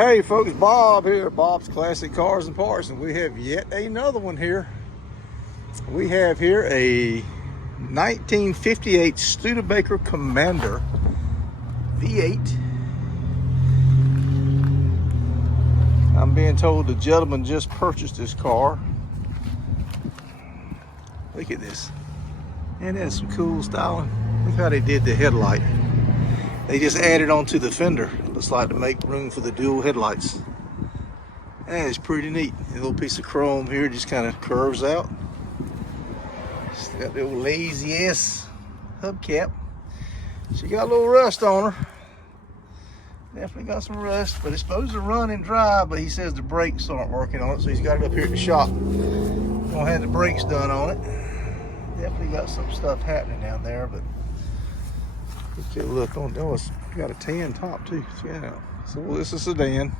Hey folks, Bob here, Bob's Classic Cars and Parts, and we have yet another one here. We have here a 1958 Studebaker Comander V8. I'm being told the gentleman just purchased this car. Look at this. And that's some cool styling. Look how they did the headlight. They just added onto the fender. Looks like to make room for the dual headlights. That is pretty neat. A little piece of chrome here just kind of curves out. It's got the old lazy ass hubcap. She got a little rust on her. Definitely got some rust, but it's supposed to run and drive, but he says the brakes aren't working on it, so he's got it up here at the shop. Gonna have the brakes done on it. Definitely got some stuff happening down there, but get a look on. Oh, it's got a tan top too. Yeah. So this is a sedan.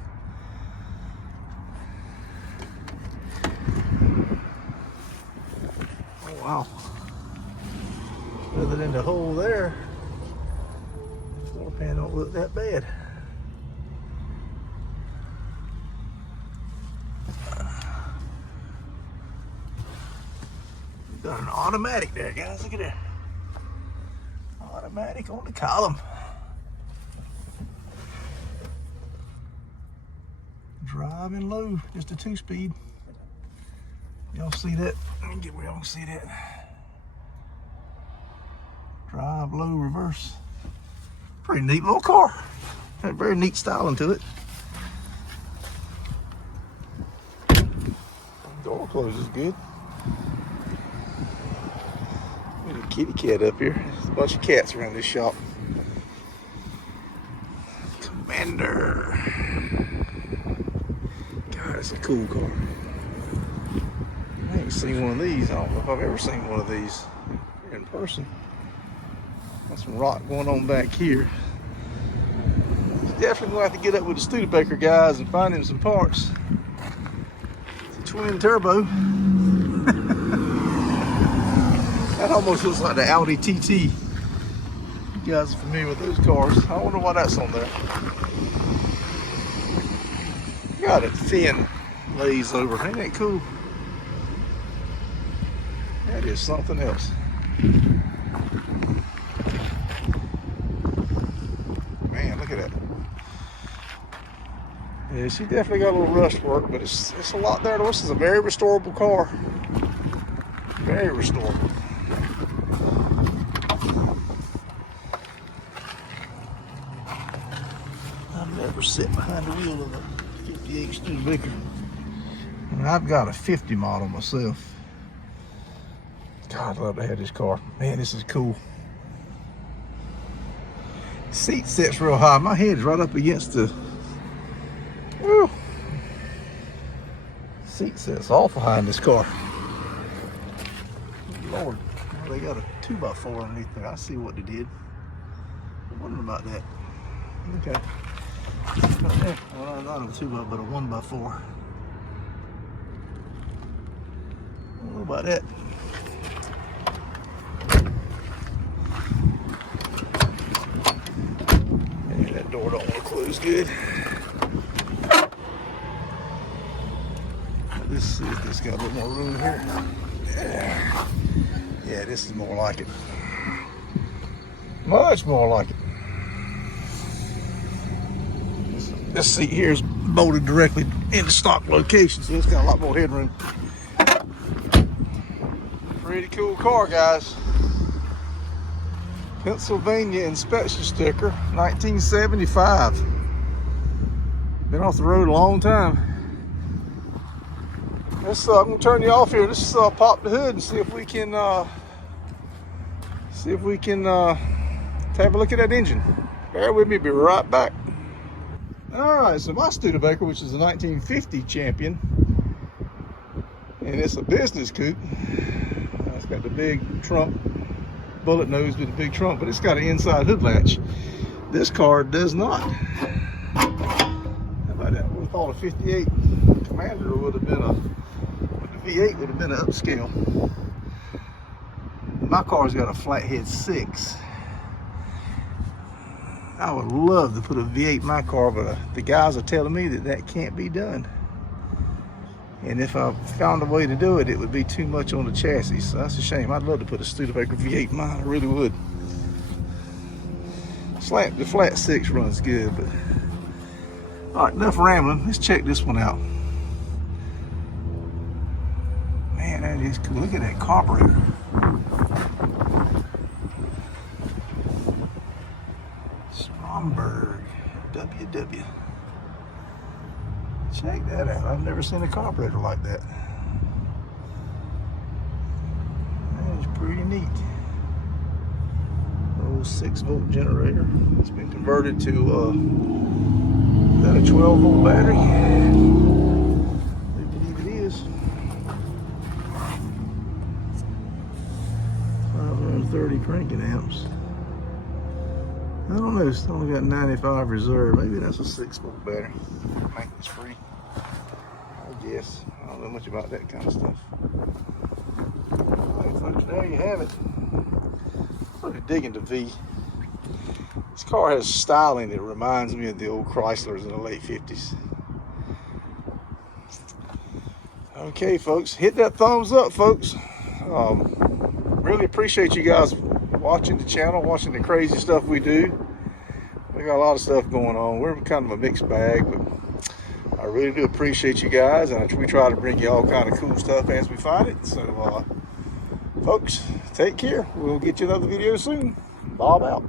Oh wow. Other than the hole there, floor pan don't look that bad. Got an automatic there, guys. Look at that. Automatic on the column. Driving low, just a 2-speed. Y'all see that? Let me get where y'all can see that. Drive low, reverse. Pretty neat little car. Got very neat styling to it. Door closes good. There's a kitty cat up here. There's a bunch of cats around this shop. Comander. God, it's a cool car. I ain't seen one of these. I don't know if I've ever seen one of these in person. Got some rock going on back here. Definitely gonna have to get up with the Studebaker guys and find him some parts. It's a twin turbo. That almost looks like the Audi TT. You guys are familiar with those cars. I wonder why that's on there. Got a thin lays over. Ain't that cool? That is something else. Man, look at that. Yeah, she definitely got a little rust work, but it's a lot there. This is a very restorable car. Very restorable. I've never sit behind the wheel of a 58 Studebaker. And I've got a 50 model myself. God, I'd love to have this car. Man, this is cool. Seat sits real high. My head's right up against the... Whew. Seat sits awful high in this car. Lord, well, they got a 2x4 underneath there. I see what they did. I'm wondering about that. Okay. Well, not a 2x, but a 1x4. I don't know about that. Yeah, that door don't want to close good. Let's see if this got a little more room here. Yeah, this is more like it. Much more like it. This seat here is bolted directly into stock location, so it's got a lot more headroom. Pretty cool car, guys. Pennsylvania inspection sticker, 1975. Been off the road a long time. Let's, I'm gonna turn you off here. Let's pop the hood and see if we can have a look at that engine. Bear with me, be right back. All right, so my Studebaker, which is a 1950 champion, and it's a business coupe. It's got the big trunk, bullet nose with a big trunk, but it's got an inside hood latch. This car does not. How about that? We thought a 58 Commander would have been the V8 would have been an upscale. My car's got a flathead 6. I would love to put a V8 in my car, but the guys are telling me that that can't be done. And if I found a way to do it, it would be too much on the chassis. So that's a shame. I'd love to put a Studebaker V8 in mine. I really would. The flat 6 runs good, but all right, enough rambling. Let's check this one out. Man, that is cool. Look at that carburetor. Stromberg WW. Check that out. I've never seen a carburetor like that. That is pretty neat. Old 6-volt generator. It's been converted to got a 12-volt battery. I believe it is. 530 cranking amps. I don't know, it's only got 95 reserve. Maybe that's a 6-volt battery. Maintenance free. I guess. I don't know much about that kind of stuff. Alright folks, there you have it. Pretty digging the V. This car has styling that reminds me of the old Chryslers in the late 50s. Okay folks, hit that thumbs up folks. Really appreciate you guys watching the channel, watching the crazy stuff we do. We got a lot of stuff going on. We're kind of a mixed bag, but I really do appreciate you guys, and we try to bring you all kind of cool stuff as we find it. So folks, take care. We'll get you another video soon. Bob out.